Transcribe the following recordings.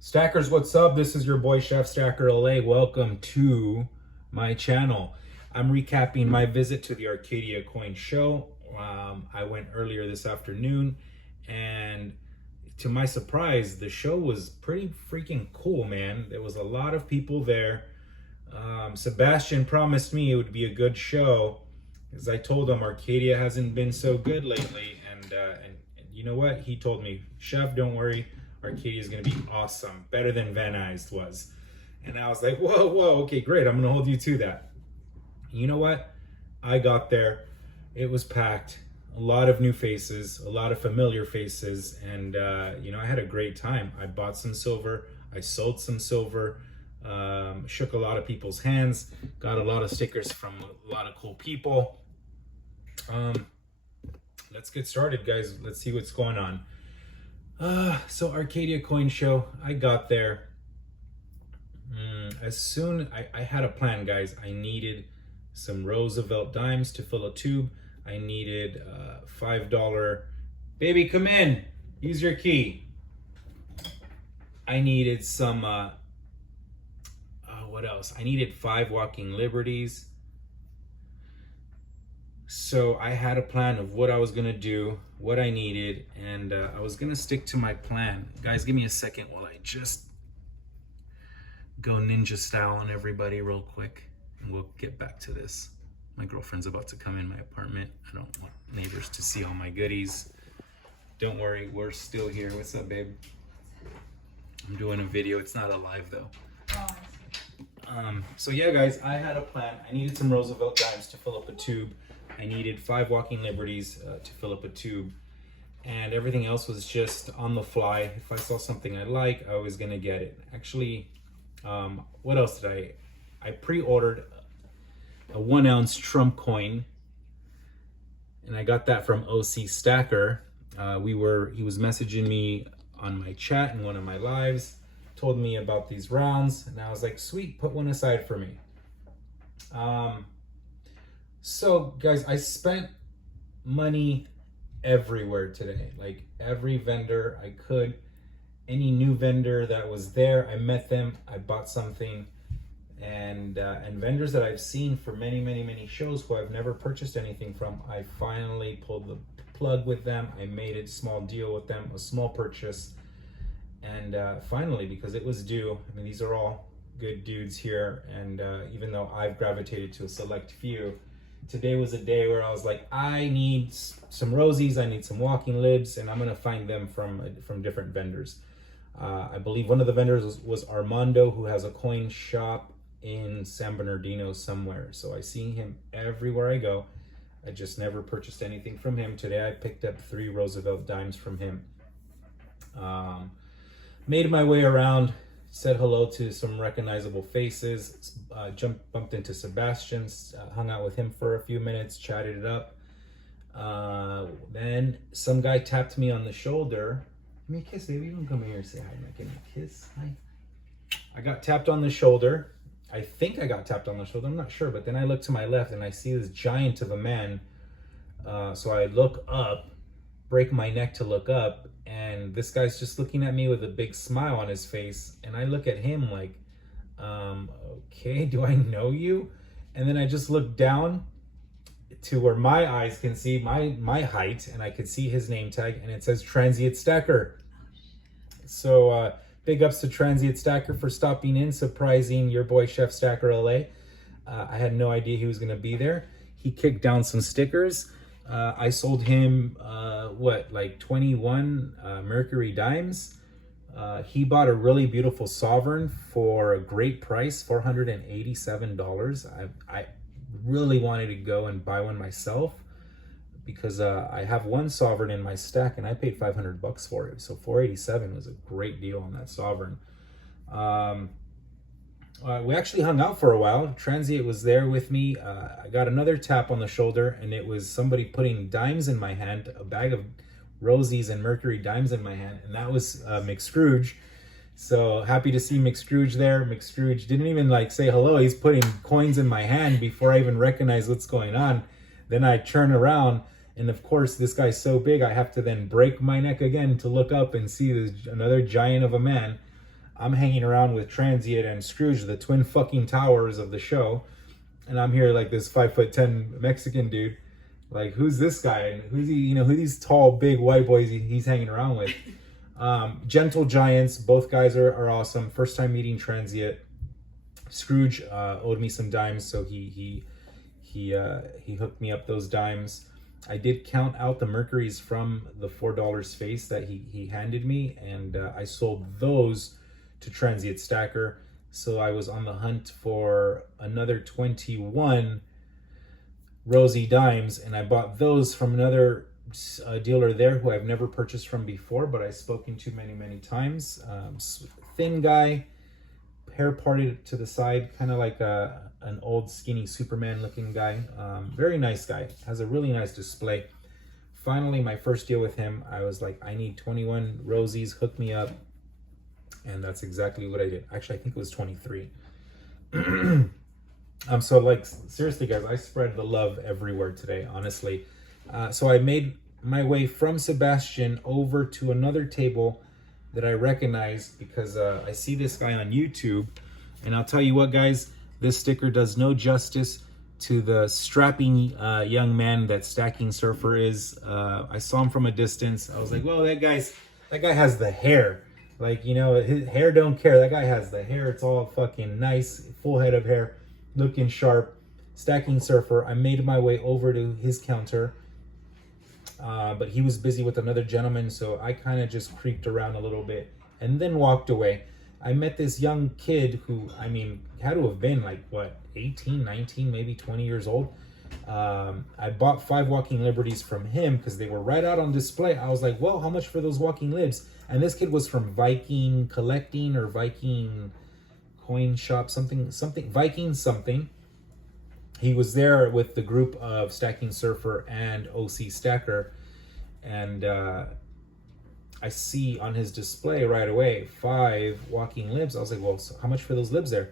Stackers, what's up? This is your boy Chef Stacker LA. Welcome to my channel. I'm recapping my visit to the Arcadia Coin Show. I went earlier this afternoon, and to my surprise, the show was pretty freaking cool, man. There was a lot of people there. Sebastian promised me it would be a good show, because I told him Arcadia hasn't been so good lately, and you know what? He told me, Chef, don't worry. Arcadia is going to be awesome, better than Van Nuys was. And I was like, whoa, okay, great. I'm going to hold you to that. You know what? I got there. It was packed. A lot of new faces, a lot of familiar faces. And, I had a great time. I bought some silver. I sold some silver. Shook a lot of people's hands. Got a lot of stickers from a lot of cool people. Let's get started, guys. Let's see what's going on. So Arcadia Coin Show, I got there. I had a plan, guys. I needed some Roosevelt dimes to fill a tube. I needed $5, baby, come in, use your key. I needed some, what else? I needed 5 Walking Liberties. So I had a plan of what I was gonna do, what I needed, and I was gonna stick to my plan. Guys, give me a second while I just go ninja style on everybody real quick, and we'll get back to this. My girlfriend's about to come in my apartment. I don't want neighbors to see all my goodies. Don't worry, we're still here. What's up, babe? I'm doing a video. It's not a live though. So yeah, guys, I had a plan. I needed some Roosevelt dimes to fill up a tube. I needed 5 Walking Liberties to fill up a tube, and everything else was just on the fly. If I saw something I like, I was gonna get it. Actually, what else did I pre-ordered a 1 ounce Trump coin, and I got that from OC Stacker. He was messaging me on my chat in one of my lives, told me about these rounds, and I was like, sweet, put one aside for me. So guys, I spent money everywhere today, like every vendor I could, any new vendor that was there, I met them, I bought something, and vendors that I've seen for many shows who I've never purchased anything from, I finally pulled the plug with them. I made a small deal with them, a small purchase, and finally, because it was due. I mean, these are all good dudes here, and even though I've gravitated to a select few, today was a day where I was like, I need some Rosies, I need some Walking Libs, and I'm gonna find them from different vendors. I believe one of the vendors was Armando, who has a coin shop in San Bernardino somewhere. So I see him everywhere I go. I just never purchased anything from him. Today I picked up 3 Roosevelt dimes from him. Made my way around, said hello to some recognizable faces, bumped into Sebastian, hung out with him for a few minutes, chatted it up. Then some guy tapped me on the shoulder. Give me a kiss, baby. You don't come here and say hi. I'm not getting a kiss. Hi. I got tapped on the shoulder. I think I got tapped on the shoulder. I'm not sure. But then I look to my left and I see this giant of a man. So I look up, break my neck to look up, and this guy's just looking at me with a big smile on his face, and I look at him like, okay, do I know you? And then I just look down to where my eyes can see my height, and I could see his name tag, and it says Transient Stacker. So big ups to Transient Stacker for stopping in, surprising your boy Chef Stacker LA. I had no idea he was gonna be there. He kicked down some stickers. I sold him, like 21 Mercury dimes. He bought a really beautiful sovereign for a great price, $487. I really wanted to go and buy one myself, because I have one sovereign in my stack and I paid $500 for it. So $487 was a great deal on that sovereign. We actually hung out for a while. Transient was there with me. I got another tap on the shoulder, and it was somebody putting dimes in my hand, a bag of Rosies and Mercury dimes in my hand, and that was McScrooge. So happy to see McScrooge there. McScrooge didn't even like say hello. He's putting coins in my hand before I even recognize what's going on. Then I turn around, and of course this guy's so big I have to then break my neck again to look up and see this another giant of a man. I'm hanging around with Transient and Scrooge, the twin fucking towers of the show. And I'm here like this 5'10" Mexican dude. Like, who's this guy? And who's he, you know, who these tall, big white boys he's hanging around with? Gentle Giants, both guys are awesome. First time meeting Transient. Scrooge owed me some dimes, so he hooked me up those dimes. I did count out the Mercuries from the $4 space that he handed me, and I sold those to Transient Stacker. So I was on the hunt for another 21 Rosy dimes, and I bought those from another dealer there who I've never purchased from before, but I've spoken to many times. Thin guy, hair parted to the side, kind of like an old skinny Superman looking guy. Very nice guy, has a really nice display. Finally, my first deal with him, I was like, I need 21 Rosies, hook me up. And that's exactly what I did. Actually, I think it was 23. So like, seriously guys, I spread the love everywhere today, honestly. So I made my way from Sebastian over to another table that I recognized because I see this guy on YouTube. And I'll tell you what, guys, this sticker does no justice to the strapping young man that Stacking Surfer is. I saw him from a distance. I was like, well, that guy has the hair. Like, you know, his hair don't care. That guy has the hair. It's all fucking nice, full head of hair, looking sharp. Stacking Surfer. I made my way over to his counter, but he was busy with another gentleman, so I kind of just creeped around a little bit and then walked away. I met this young kid who, I mean, had to have been like, what, 18, 19, maybe 20 years old. I bought 5 Walking Liberties from him because they were right out on display. I was like, well, how much for those Walking Libs? And this kid was from Viking Collecting or Viking Coin Shop, something, Viking something. He was there with the group of Stacking Surfer and OC Stacker. And I see on his display right away 5 Walking Libs. I was like, well, so how much for those libs there?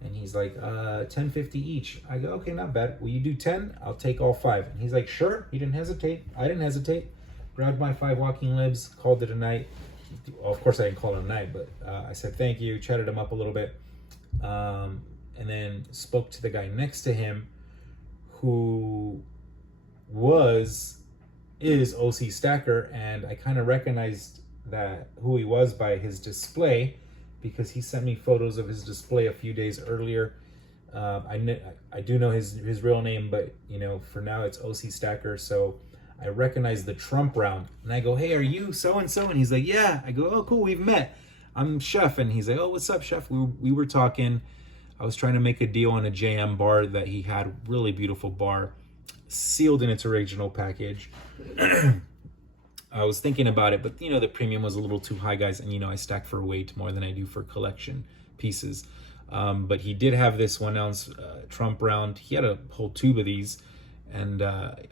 And he's like, $10.50 each. I go, okay, not bad. Will you do 10? I'll take all 5. And he's like, sure. He didn't hesitate. I didn't hesitate. Grabbed my 5 Walking Libs, called it a night. Well, of course, I didn't call it a night, but I said thank you, chatted him up a little bit, and then spoke to the guy next to him, who is OC Stacker, and I kind of recognized that who he was by his display, because he sent me photos of his display a few days earlier. I do know his real name, but you know, for now it's OC Stacker, so I recognize the Trump round, and I go, hey, are you so-and-so? And he's like, yeah. I go, oh, cool, we've met. I'm Chef. And he's like, oh, what's up, Chef? We were talking. I was trying to make a deal on a JM bar that he had, really beautiful bar, sealed in its original package. I was thinking about it, but you know, the premium was a little too high, guys. And you know, I stack for weight more than I do for collection pieces. But he did have this 1 ounce Trump round. He had a whole tube of these, and I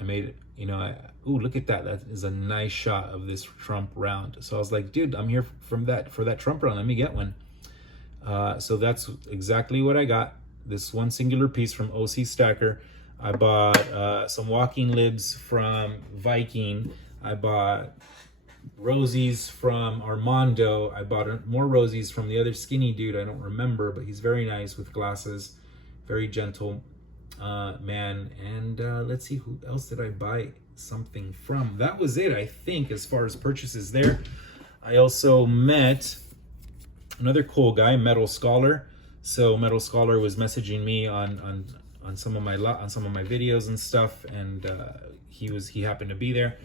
made it. You know, ooh, look at that. That is a nice shot of this Trump round. So I was like, dude, I'm here for that Trump round. Let me get one. So that's exactly what I got. This one singular piece from OC Stacker. I bought some Walking Libs from Viking. I bought Rosies from Armando. I bought more Rosies from the other skinny dude. I don't remember, but he's very nice with glasses. Very gentle. Man, and let's see, who else did I buy something from? That was it, I think, as far as purchases there. I also met another cool guy, Metal Scholar. So Metal Scholar was messaging me on some of my videos and stuff, and he happened to be there,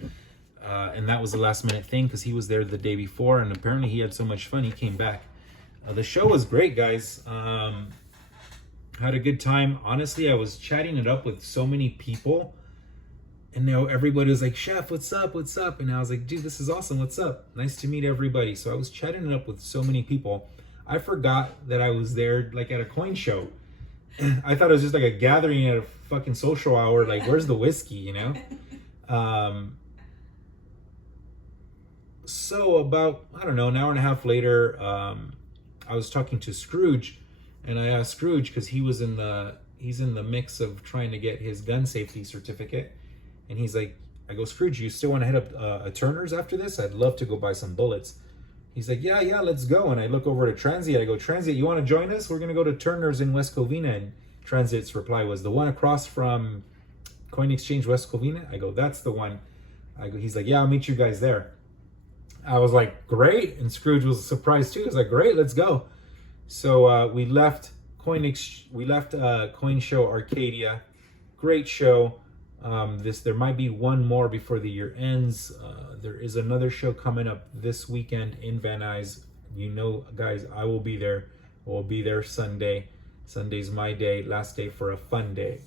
and that was a last minute thing because he was there the day before, and apparently he had so much fun he came back. The show was great, guys. Had a good time. Honestly, I was chatting it up with so many people, and now everybody was like, Chef, what's up? What's up? And I was like, dude, this is awesome. What's up? Nice to meet everybody. So I was chatting it up with so many people. I forgot that I was there like at a coin show. I thought it was just like a gathering at a fucking social hour. Like, where's the whiskey, you know? So about, I don't know, an hour and a half later, I was talking to Scrooge. And I asked Scrooge, because he's in the mix of trying to get his gun safety certificate. And he's like, I go, Scrooge, you still want to head up a Turner's after this? I'd love to go buy some bullets. He's like, yeah, let's go. And I look over to Transient. I go, Transient, you want to join us? We're going to go to Turner's in West Covina. And Transient's reply was, the one across from Coin Exchange West Covina? I go, that's the one. He's like, yeah, I'll meet you guys there. I was like, great. And Scrooge was surprised too. He was like, great, let's go. So we left Coin Show Arcadia. Great show. There might be one more before the year ends. There is another show coming up this weekend in Van Nuys. You know, guys, I will be there. We'll be there Sunday. Sunday's my day, last day for a fun day.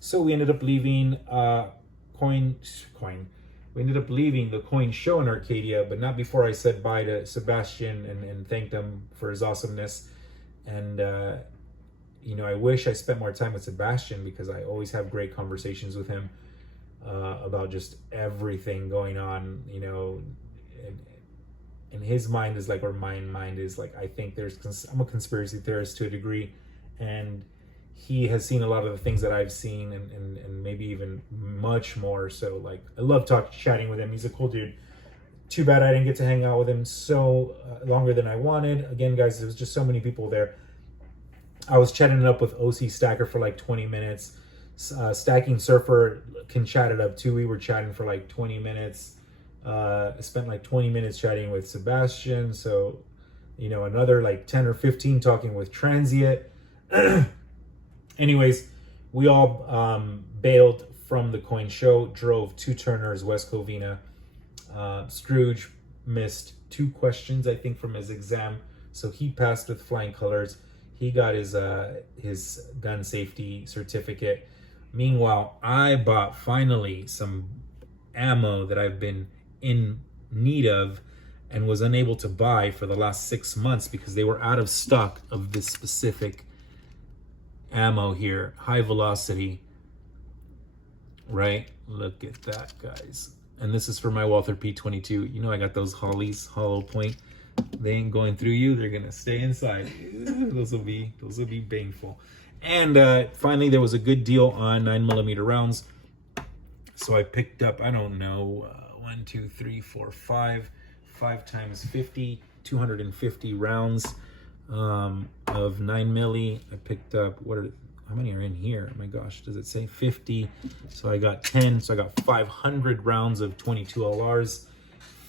So we ended up leaving We ended up leaving the Coin Show in Arcadia, but not before I said bye to Sebastian and thanked him for his awesomeness. And you know, I wish I spent more time with Sebastian, because I always have great conversations with him about just everything going on, you know. And his mind is like, or my mind is like, I think I'm a conspiracy theorist to a degree, and he has seen a lot of the things that I've seen, and maybe even much more. So like, I love chatting with him. He's a cool dude. Too bad I didn't get to hang out with him longer than I wanted. Again, guys, there was just so many people there. I was chatting it up with OC Stacker for like 20 minutes. Stacking Surfer can chat it up too. We were chatting for like 20 minutes. I spent like 20 minutes chatting with Sebastian. So, you know, another like 10 or 15 talking with Transient. Anyways, we all bailed from the Coin Show, drove to Turner's West Covina. Scrooge missed 2 questions, I think, from his exam. So he passed with flying colors. He got his gun safety certificate. Meanwhile, I bought finally some ammo that I've been in need of and was unable to buy for the last 6 months because they were out of stock of this specific ammo here. High velocity, right? Look at that, guys. And this is for my Walther P22. You know, I got those Hollies, hollow point. They ain't going through you. They're gonna stay inside. Those will be painful. And finally, there was a good deal on 9mm rounds. So I picked up, I don't know, 1, 2, 3, 4, 5 times 50, 250 rounds of 9mm. I picked up, how many are in here? Oh my gosh, does it say 50? So I got 10. So I got 500 rounds of 22 LRs.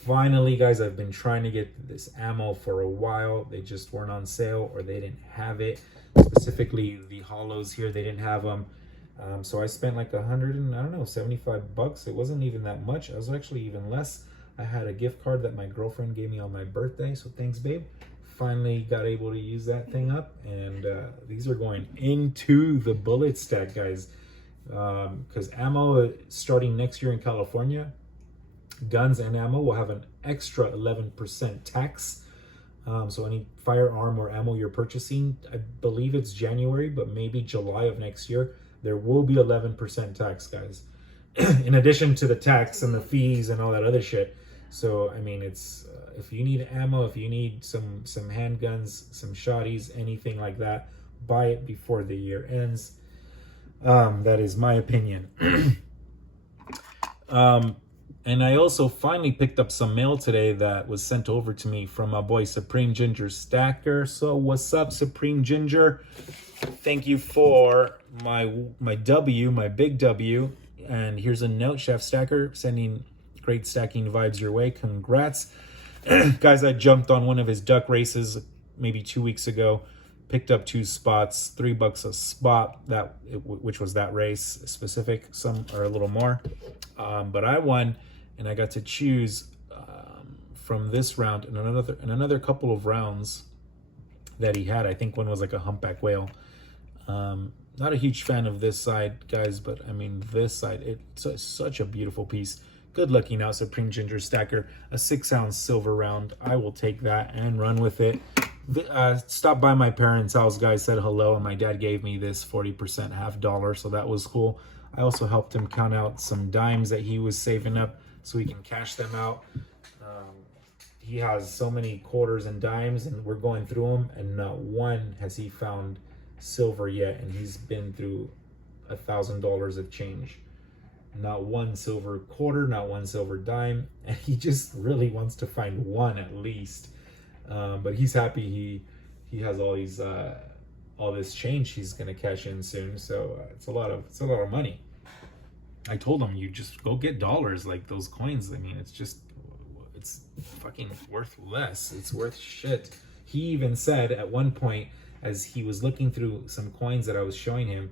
Finally, guys, I've been trying to get this ammo for a while. They just weren't on sale, or they didn't have it. Specifically, the hollows here, they didn't have them. So I spent like 75 bucks. It wasn't even that much. It was actually even less. I had a gift card that my girlfriend gave me on my birthday. So thanks, babe. Finally got able to use that thing up. And these are going into the bullet stack, guys. Because ammo starting next year in California, guns and ammo will have an extra 11% tax. So any firearm or ammo you're purchasing, I believe it's January, but maybe July of next year, there will be 11% tax, guys. In addition to the tax and the fees and all that other shit. So, I mean, it's if you need ammo, if you need some handguns, some shotties, anything like that, buy it before the year ends. That is my opinion. And I also finally picked up some mail today that was sent over to me from my boy Supreme Ginger Stacker. So what's up, Supreme Ginger? Thank you for my big W. And here's a note, Chef Stacker, sending great stacking vibes your way. Congrats. Guys, I jumped on one of his duck races maybe 2 weeks ago. Picked up 2 spots, $3 a spot, which was that race specific. Some are a little more. But I won, and I got to choose from this round and another couple of rounds that he had. I think one was like a humpback whale. Not a huge fan of this side, guys, but I mean this side, it's such a beautiful piece. Good looking out, Supreme Ginger Stacker. A 6-ounce silver round. I will take that and run with it. Stopped by my parents' house, guys, said hello, and my dad gave me this 40% half dollar, so that was cool. I also helped him count out some dimes that he was saving up so he can cash them out. He has so many quarters and dimes, and we're going through them, and not one has he found silver yet, and he's been through $1,000 of change. not one silver quarter, not one silver dime, and he just really wants to find one at least. But he's happy he has all this change he's gonna cash in soon. So it's a lot of money. I told him, you just go get dollars, like those coins. I mean, it's fucking worth less. It's worth shit. He even said at one point, as he was looking through some coins that I was showing him,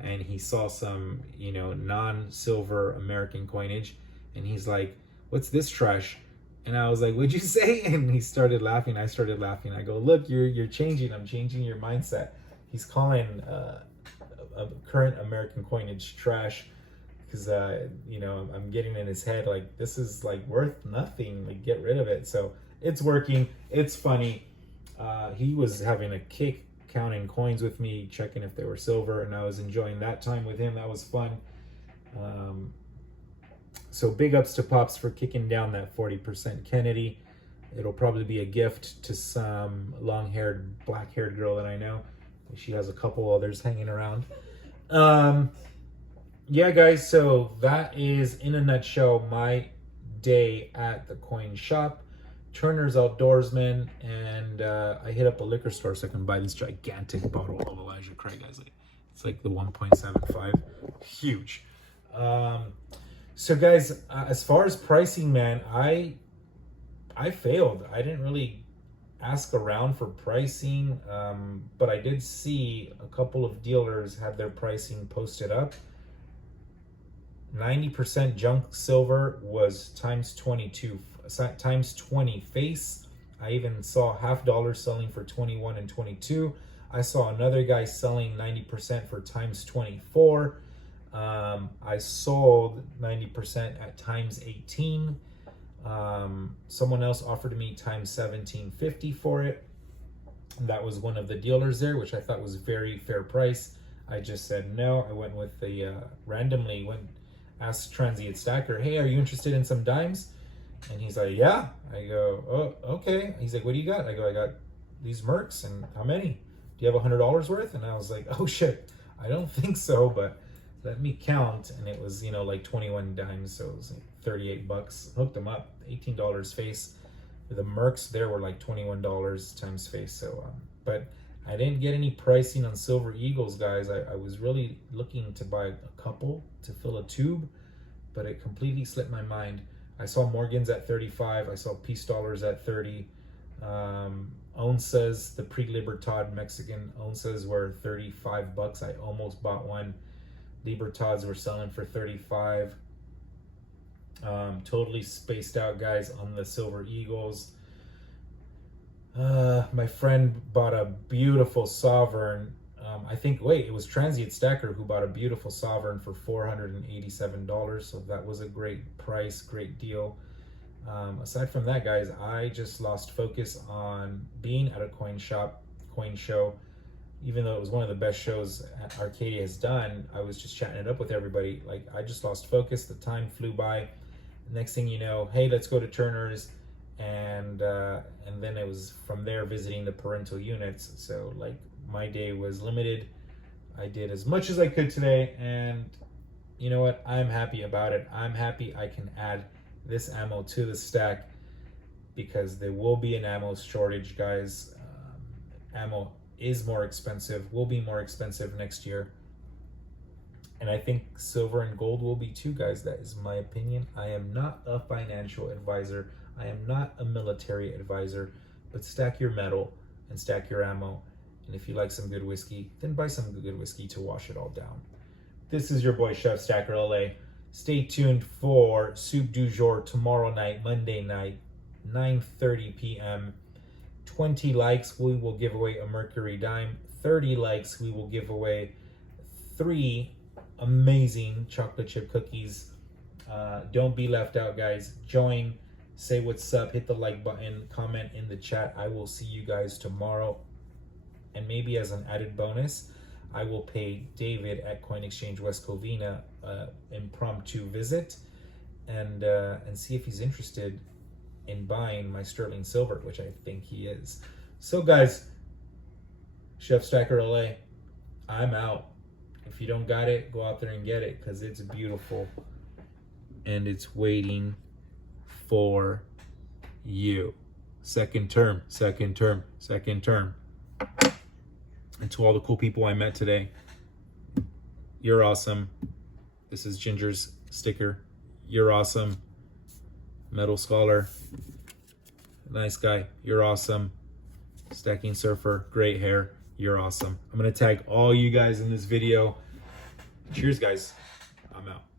and he saw some, non-silver American coinage, and he's like, "What's this trash?" And I was like, "What'd you say?" And he started laughing. I started laughing. I go, "Look, you're changing. I'm changing your mindset." He's calling a current American coinage trash because I'm getting in his head like, this is like worth nothing. Like, get rid of it. So it's working. It's funny. He was having a kick counting coins with me, checking if they were silver, and I was enjoying that time with him. That was fun. So big ups to Pops for kicking down that 40% Kennedy. It'll probably be a gift to some long-haired, black-haired girl that I know. She has a couple others hanging around. Yeah, guys, so that is, in a nutshell, my day at the coin shop. Turner's Outdoorsman, and I hit up a liquor store so I can buy this gigantic bottle of Elijah Craig, guys. It's like the 1.75, huge. So guys, as far as pricing, man, I failed. I didn't really ask around for pricing, but I did see a couple of dealers have their pricing posted up. 90% junk silver was times 22, times 20 face. I even saw $50 selling for 21 and 22. I saw another guy selling 90% for times 24. I sold 90% at times 18. Someone else offered me times 1750 for it. That was one of the dealers there, which I thought was very fair price. I just said no. I went with the randomly asked Transient Stacker, "Hey, are you interested in some dimes?" And he's like, "Yeah." I go, "Oh, okay." He's like, "What do you got?" I go, "I got these Mercs." And how many? "Do you have $100 worth?" And I was like, "Oh shit, I don't think so, but let me count." And it was, like 21 dimes, so it was like $38. Hooked them up, $18 face. The Mercs there were like $21 times face. So, but I didn't get any pricing on Silver Eagles, guys. I was really looking to buy a couple to fill a tube, but it completely slipped my mind. I saw Morgans at 35. I saw Peace Dollars at 30. Onzas, the pre-Libertad Mexican Onzas were $35. I almost bought one. Libertads were selling for 35. Totally spaced out, guys, on the Silver Eagles. My friend bought a beautiful Sovereign. It was Transient Stacker who bought a beautiful Sovereign for $487. So that was a great price, great deal. Aside from that, guys, I just lost focus on being at a coin show. Even though it was one of the best shows Arcadia has done, I was just chatting it up with everybody. Like, I just lost focus. The time flew by. Next thing you know, hey, let's go to Turner's. And then it was from there visiting the parental units. So, like, my day was limited. I did as much as I could today. And you know what? I'm happy about it. I'm happy I can add this ammo to the stack because there will be an ammo shortage, guys. Ammo is more expensive, will be more expensive next year. And I think silver and gold will be too, guys. That is my opinion. I am not a financial advisor. I am not a military advisor, but stack your metal and stack your ammo. And if you like some good whiskey, then buy some good whiskey to wash it all down. This is your boy, Chef Stacker LA. Stay tuned for Soup du Jour tomorrow night, Monday night, 9:30 p.m. 20 likes, we will give away a Mercury dime. 30 likes, we will give away 3 amazing chocolate chip cookies. Don't be left out, guys. Join, say what's up, hit the like button, comment in the chat. I will see you guys tomorrow. And maybe as an added bonus, I will pay David at Coin Exchange West Covina impromptu visit and see if he's interested in buying my sterling silver, which I think he is. So guys, Chef Stacker LA, I'm out. If you don't got it, go out there and get it because it's beautiful. and it's waiting for you. Second term, second term, second term. And to all the cool people I met today, you're awesome. This is Ginger's sticker. You're awesome. Metal Scholar. Nice guy. You're awesome. Stacking Surfer. Great hair. You're awesome. I'm going to tag all you guys in this video. Cheers, guys. I'm out.